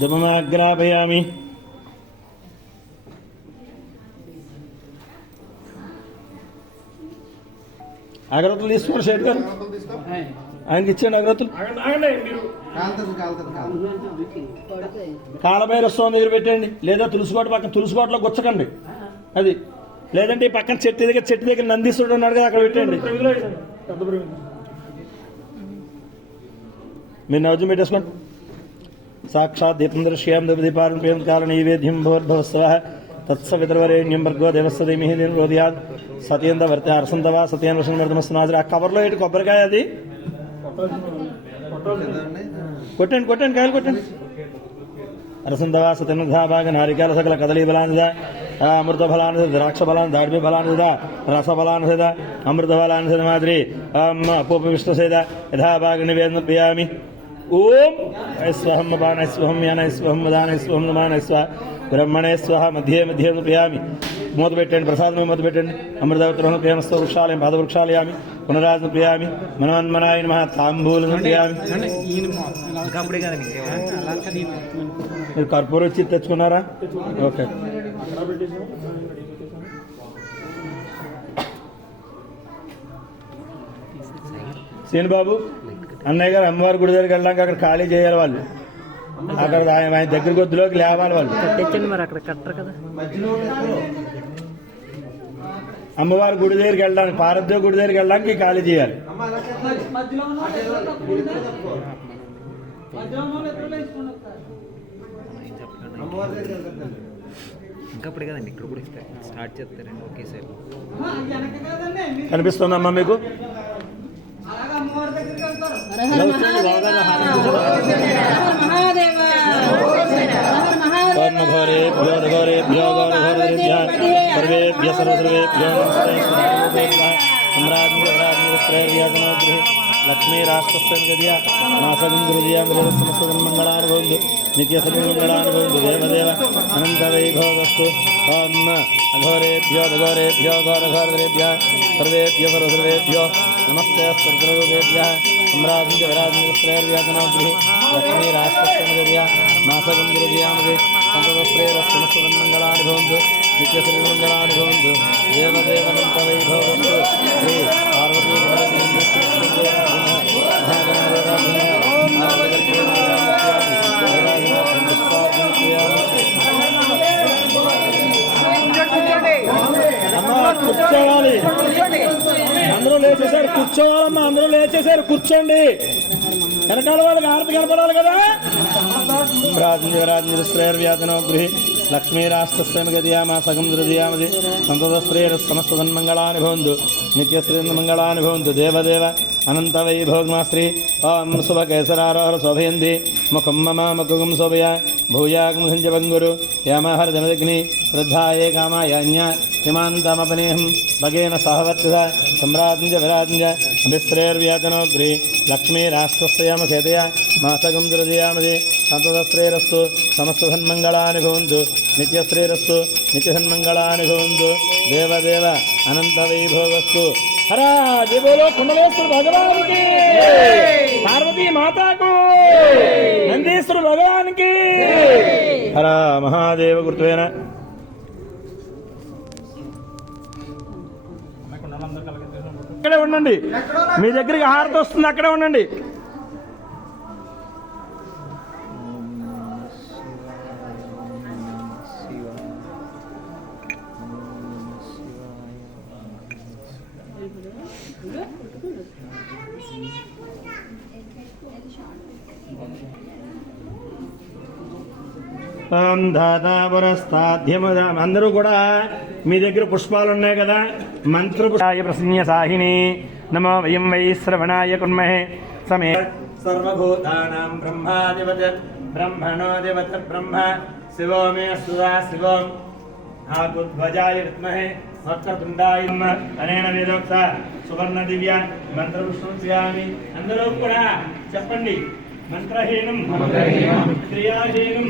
ధూపమాగ్రాపయామి. అగరత్తులు తీసుకోండి శేఖర్ గారు, ఆయనకి ఇచ్చేయండి అగరత్తులు. కాలభైరవ స్వామి దగ్గర పెట్టండి, లేదా తులసికోట పక్కన తులసికోటలో గుచ్చకండి అది, లేదంటే ఈ పక్కన చెట్టు దగ్గర నందీశ్వరుడు ఉన్నాడు కదా అక్కడ పెట్టండి. మీరు నవ్వు పెట్టేసుకోండి. సాక్షాత్ దీపం దృశ్యాం దీపారం కాల నైవేద్యం భోర్భవస్వ తత్సవితరవరేణ్యం భర్గో దేవస్వ ధీమహి రోదయాత్ సత్యంత వర్త అరసంతవా సత్యాన్ వర్షం వర్తమస్తున్నాజు. ఆ కవర్లో ఏంటి కొబ్బరికాయ అది కొట్టండి, కొట్టండి, కాయలు కొట్టండి. అరసంతవా సత్యనుధాభాగ నారికాల సకల కదలీ బలానిద అమృత ఫలానిద ద్రాక్ష ఫలాన్ని దాడిపి ఫలానిద రస ఫలానిద అమృత ఫలానిద మాదిరి అపూప విష్ణుసేద యథాభాగ నివేదన ప్రియామి. ఓం ఐస్వహం బాణైస్వహం యానైస్వహం దానైస్వహం నమానైస్వ బ్రహ్మణే స్వహ మధ్యే మధ్యే ప్రియామి. మూత పెట్టండి, ప్రసాదం మూత పెట్టండి. అమృతవృత్రం ప్రేమస్తో వృక్షాలయం పాదవృక్షాలయామి పునరాజు ప్రియామి. మనోన్మనాయ నమః తాంబూలం ప్రియామి. మీరు కర్పూరం ఇచ్చి తెచ్చుకున్నారా? ఓకే. శ్రీనిబాబు అన్నయ్య గారు అమ్మవారి గుడి దగ్గరికి వెళ్ళాక అక్కడ ఖాళీ చేయాలి వాళ్ళు, అక్కడ ఆయన దగ్గర కొద్దిలోకి లేవాలి వాళ్ళు. మరి అక్కడ కట్టరు కదా. అమ్మవారి గుడి దగ్గరికి వెళ్ళడానికి పార్వతీ గుడి దగ్గరికి వెళ్ళడానికి ఖాళీ చేయాలి. ఇంకప్పుడు కదండి ఇక్కడ కూడా ఇస్తారు, స్టార్ట్ చేస్తారండి ఒకేసారి. కనిపిస్తుందమ్మా మీకు? సర్వేభ్య సర్వేభ్యో లక్ష్మీ రాష్ట్రస్య సమస్తన్మంగళానుభవంతు నిత్యసన్మంగళానుభవంతు. దేవదేవ అనంత వైభవస్తు. అఘోరేభ్యో ఘోరేభ్యో ఘోరఘోరేభ్య సర్వేభ్య సర్వేభ్యో నమస్తే సర్వేభ్య సమ్రాజ్ఞరాజ్ఞశ్రేర్యాతనాగ్ని లక్ష్మీ రాష్ట్రస్య మాసగుంద్రయామది సంతశ్రేరస్తమస్తన్మంగళాని భవంతు నిత్యశ్రీమంగళాని భవంతు. దేవదేవనంత వైభవస్తు. శ్రీ పార్వతీ కూర్చోవాలి, అందరూ లేచేసారు, కూర్చోవాలమ్మా, అందరూ లేచేసారు, కూర్చోండి. వెనకాల వాళ్ళకి హారతి కనపడాలి కదా. రాజ్ఞరాజ్ఞశ్రేర్వ్యాతనో గృహి లక్ష్మీ రాష్ట్రస్యమగతియామా సగం దృదయామది సంతతశ్రేయ సమస్త సన్మంగళాని భవంతు నిత్యశ్రీమంగళాని భవంతు. దేవదేవ అనంత వైభోగ్మా శ్రీ ఓం శుభకేసరారోహర శోభయంతి ముఖం మమ ముఖం శోభయ భూయాగం సంజబంగురు యామహర జనదగ్ని శ్రద్ధాయే కామాయాన్య హిమాంతమపనేహం భగేన సహవర్తిత సమ్రాజ్ఞ విరాజ్ఞ అభిశ్రేర్వ్యాతనో గృహి లక్ష్మీ రాష్ట్రస్యమఖేతయ మాసగం దృదయామది సంతతశ్రేరస్తు సమస్త సన్మంగళాని భవంతు నిత్యశ్రేరస్తు నిత్యసన్మంగళాని భవంతు. దేవదేవ అనంత వైభవస్తు. హర జయ బోలో కుండలేశ్వర భగవానికి, పార్వతీ మాతాకు, నందీశ్వర భగవానికి. హర మహాదేవ గుర్తువేనా. అక్కడే ఉండండి, మీ దగ్గరికి హారతి వస్తుంది, అక్కడే ఉండండి. అందరూ కూడా మీ దగ్గర పుష్పాలు ఉన్నాయి కదా, మంత్ర పుష్పాయ ప్రసన్య సాహిని నమో వయం వై శ్రవణాయ కుర్మహే సమే సర్వభూతానాం బ్రహ్మాధిపత బ్రహ్మణోధిపత బ్రహ్మ శివో మే సురా శివం ఆకుధ్వజాయ విద్మహే వక్రతుండాయ అనేన వేదోక్త సువర్ణ దివ్య మంత్రపుష్పం చేయామి. అందరూ కూడా చెప్పండి. మంత్రహీనం క్రియాహీనం